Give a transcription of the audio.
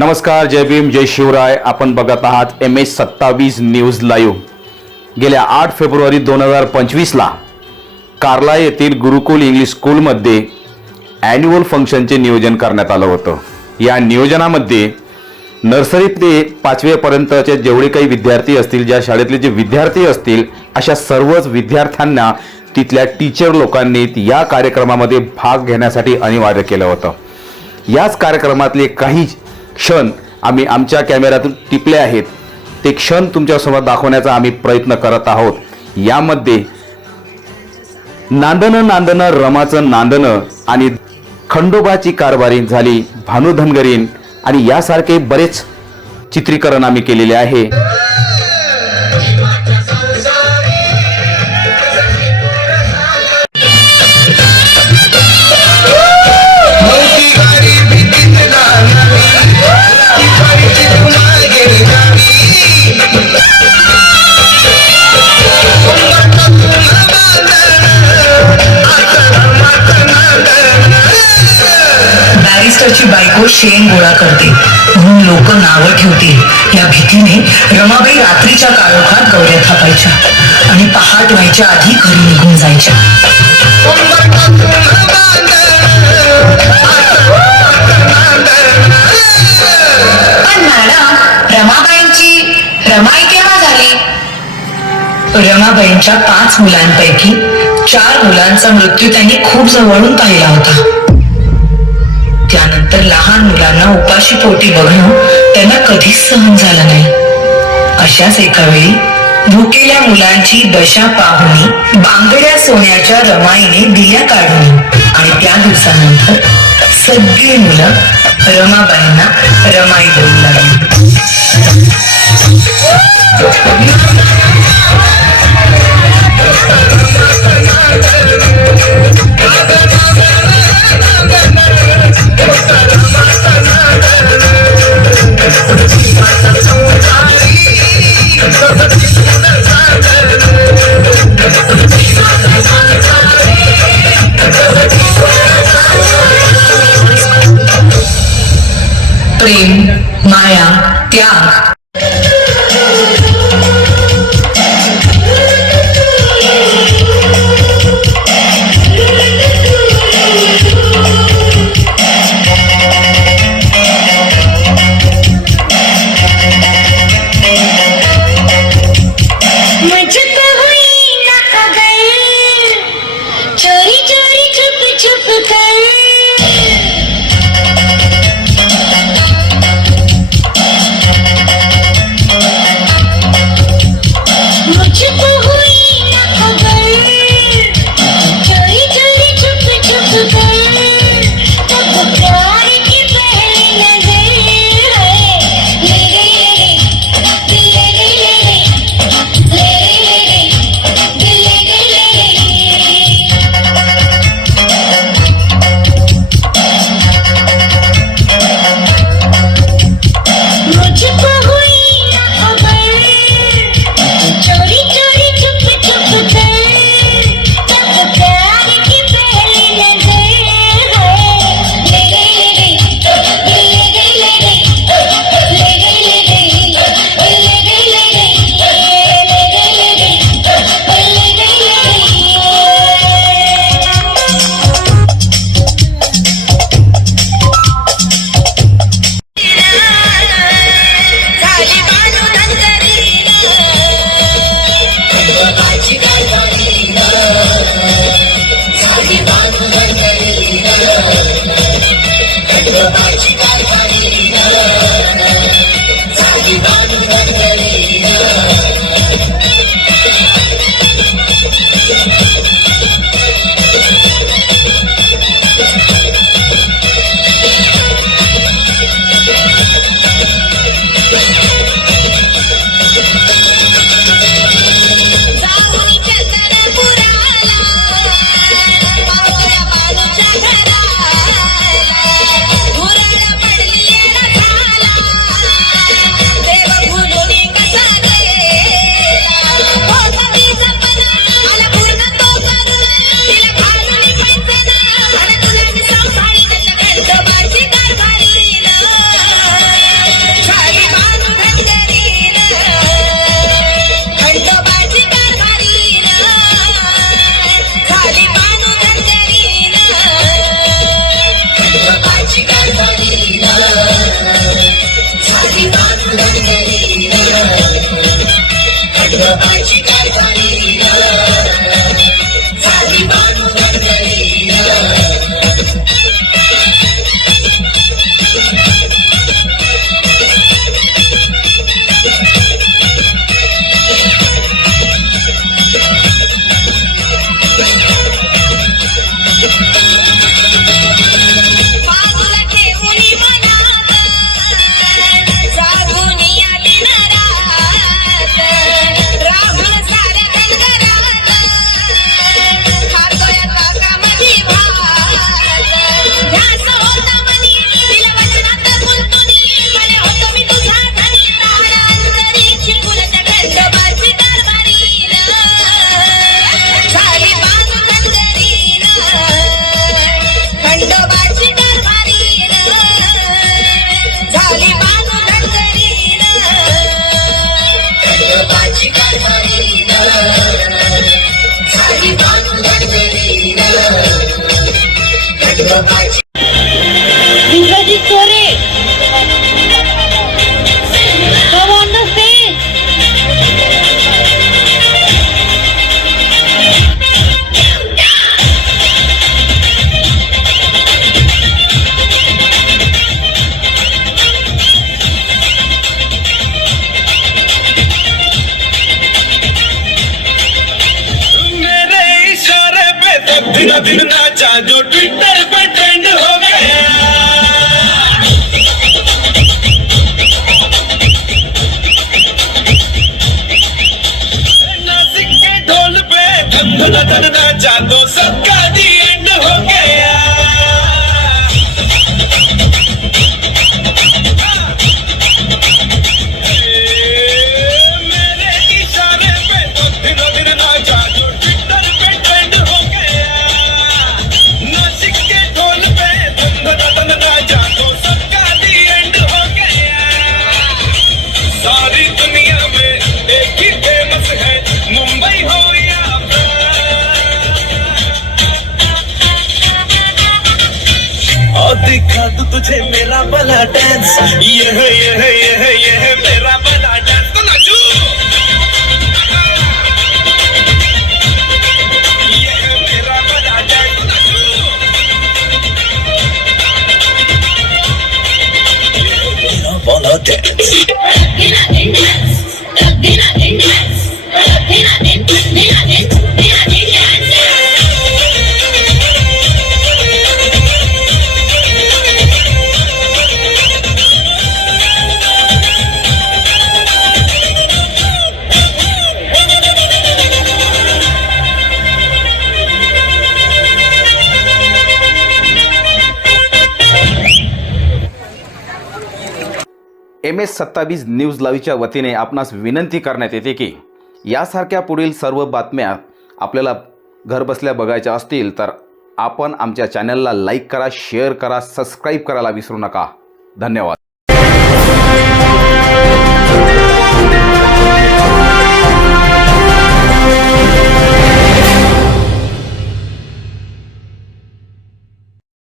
नमस्कार, जय भीम, जय शिवराय. आपण बघत आहात MS27 न्यूज लाईव्ह. गेल्या 8 फेब्रुवारी 2025ला कार्ला येथील गुरुकुल इंग्लिश स्कूलमध्ये ॲन्युअल फंक्शनचे नियोजन करण्यात आलं होतं. या नियोजनामध्ये नर्सरी ते 5वी पर्यंतचे जेवढे काही विद्यार्थी असतील, ज्या शाळेतले जे विद्यार्थी असतील, अशा सर्वच विद्यार्थ्यांना तिथल्या टीचर लोकांनी या कार्यक्रमामध्ये भाग घेण्यासाठी अनिवार्य केलं होतं. याच कार्यक्रमातले काही क्षण आम्ही आमच्या कॅमेऱ्यातून टिपले आहेत. ते क्षण तुमच्यासमोर दाखवण्याचा आम्ही प्रयत्न करत आहोत. यामध्ये नांदणं नांदणं रमाचं नांदणं आणि खंडोबाची कारभारी झाली भानू धनगरीन आणि यासारखे बरेच चित्रीकरण आम्ही केलेले आहे. बॅरिस्टरची बायको शेण गोळा करते म्हणून लोक नावं ठेवतील या भीतीने रमाबाई रात्रीच्या काळोखात गौऱ्या थापायच्या आणि पहाट व्हायच्या आधी घरी निघून जायच्या. पण मॅडम, रमाई केव्हा झाली? रमाबाईंच्या 5 मुलांपैकी 4 मुलांचा मृत्यू त्यांनी खूप जवळून पाहिला होता. त्यानंतर लहान मुलांना उपाशी पोटी बघणं त्यांना कधीच सहन झालं नाही. अशाच एका वेळी भुकेल्या मुलांची दशा पाहून बांगड्या सोन्याच्या रमाईने दिल्या काढून आणि त्या दिवसानंतर सगळी मुलं रमाबाईंना रमाई बोलू लागली. प्रेम, माया, त्याग पुराला नाचा जो ट्विटर पे ट्रेंड हो गया। नासिक के ढोल पे धन धन धन नाचा तो सबका दी एंड हो गया। मेरे इशारे पे तो दिनों दिन नाचा जो ट्विटर पे ट्रेंड हो गया। नासिक के ढोल पे धन धन धन नाचा तो सबका दी एंड हो गया। सारी दुनिया में एक ही फेमस है, मुंबई हो या और दिखा दूं तुझे मेरा भला डांस। ये है मेरा भला डांस। तो नाचू। ये है मेरा भला डांस। तो नाचू। ये है मेरा भला डांस। MS27 न्यूज लाईव्हच्या वतीने आपणास विनंती करण्यात येते की यासारख्या पुढील सर्व बातम्या आपल्याला घरबसल्या बघायच्या असतील तर आपण आमच्या चॅनलला लाईक करा, शेअर करा, सबस्क्राईब करायला विसरू नका. धन्यवाद.